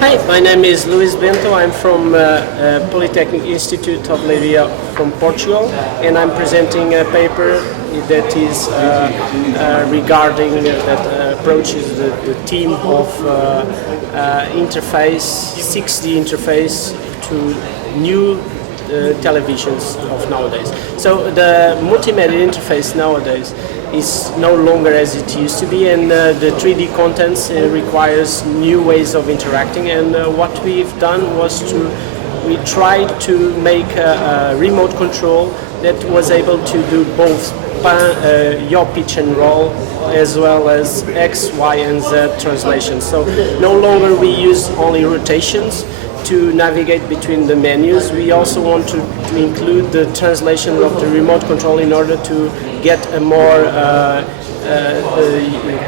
Hi, my name is Luis Bento. I'm from Polytechnic Institute of Leiria from Portugal, and I'm presenting a paper that is regarding that approaches the theme of interface, 6D interface to new televisions of nowadays. So the multimedia interface nowadays is no longer as it used to be, and the 3D contents requires new ways of interacting. And what we've done was we tried to make a remote control that was able to do both yaw, pitch and roll, as well as X, Y and Z translation. So no longer we use only rotations to navigate between the menus. We also want to include the translation of the remote control in order to get a more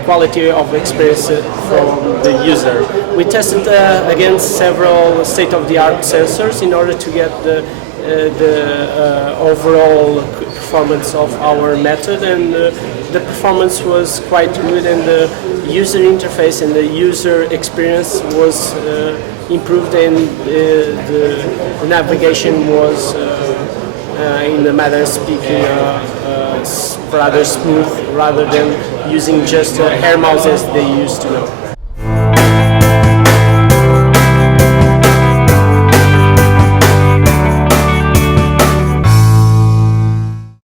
quality of experience from the user. We tested against several state-of-the-art sensors in order to get the overall performance of our method, and the performance was quite good, and the user interface and the user experience was improved, and the navigation was, in a matter of speaking, rather smooth, rather than using just hair mouse as they used to know.